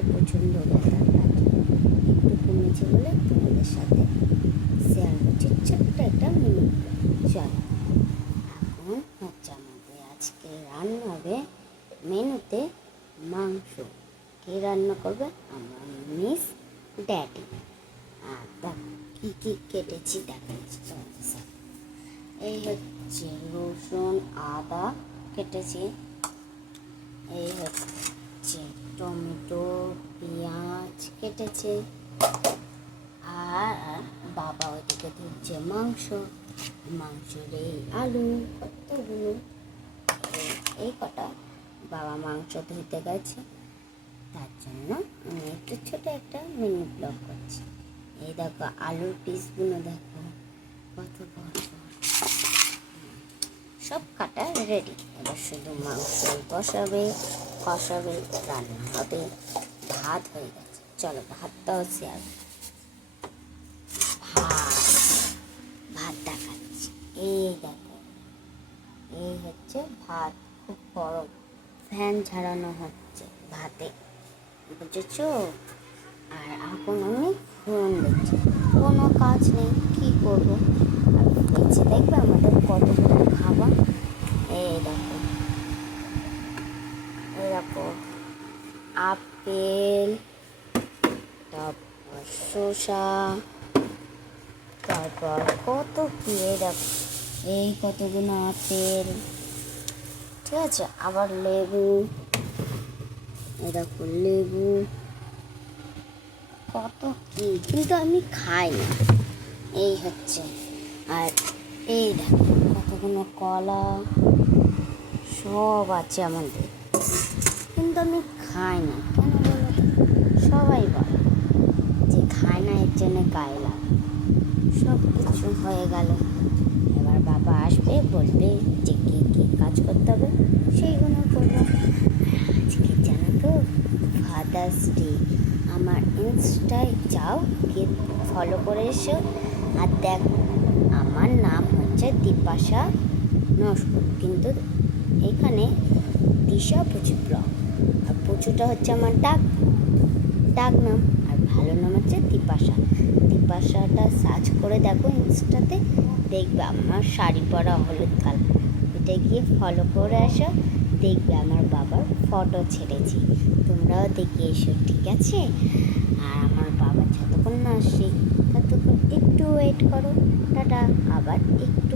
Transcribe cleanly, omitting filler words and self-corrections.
আমাদের প্রচণ্ড ব্যথা, একটু কমেছে বলে তোমাদের সাথে শেয়ার করছি ছোট্ট একটা মিনি। চল এখন হচ্ছে আমাদের আজকে রান্না হবে মেনুতে মাংস। কে রান্না করবে? আমার মিস ড্যাডি। আর দেখো কী কী কেটেছি দেখাচ্ছি তোমাদের সাথে। এই হচ্ছে রসুন আদা কেটেছি, এই হচ্ছে টমেটো পেঁয়াজ কেটেছে, আর বাবা ওইদিকে ধুচ্ছে মাংসের এই আলু কতগুলো, এই কটা বাবা মাংস ধুতে গেছে, তার জন্য আমি একটু ছোটো একটা মিনি ব্লগ করছি। এই দেখো আলুর পিসগুলো দেখো কত বড়, সব কাটা রেডি। এবার শুধু মাংস কষাবে রান্না হবে। ভাত হয়ে গেছে, চলো ভাতটাও শেয়ার। ভাত দেখাচ্ছি, এই দেখো এই হচ্ছে ভাত, খুব বড় ফ্যান ঝাড়ানো হচ্ছে ভাতে, বুঝেছো? আর এখন আমি ফোন দেখছি, কোনো কাজ নেই, কী করবো? আর দেখছি দেখবে আমাদের কতগুলো খাবার। এই দেখো আপেল, তারপর শসা, তারপর কত কি, এই দেখো এই কতগুলো আপেল, ঠিক আছে? আবার লেবু, এই দেখো লেবু, কত কি, কিন্তু আমি খাই না, এই হচ্ছে। আর এই দেখো কতগুলো কলা, সব আছে আমাদের, কিন্তু আমি খাই না, কেন বলো? সবাই বলে যে খায় না, এর জন্য গায়ে লাগে। সব কিছু হয়ে গেল, এবার বাবা আসবে, বলবে যে কী কী কাজ করতে হবে সেইগুলো করবো। আজকে জানো তো ফাদার্স ডে, আমার ইনস্টায় যাও, গিয়ে ফলো করে এসো। আর দেখ, আমার নাম হচ্ছে দীপাশা নস্কর, কিন্তু এখানে দিশা পুচু ব্লগ, আর পুচুটা হচ্ছে আমার ডাক নাম, আর ভালো নাম হচ্ছে দীপাশাটা সার্চ করে দেখো ইনস্টাতে, দেখবে আমার শাড়ি পরা হলুদ কালার, এটা গিয়ে ফলো করে আসো, দেখবে আমার বাবার ফটো ছেড়েছি, তোমরাও দেখে এসো, ঠিক আছে? আর আমার বাবা যতক্ষণ না আসে ততক্ষণ একটু ওয়েট করো, টাটা, আবার একটু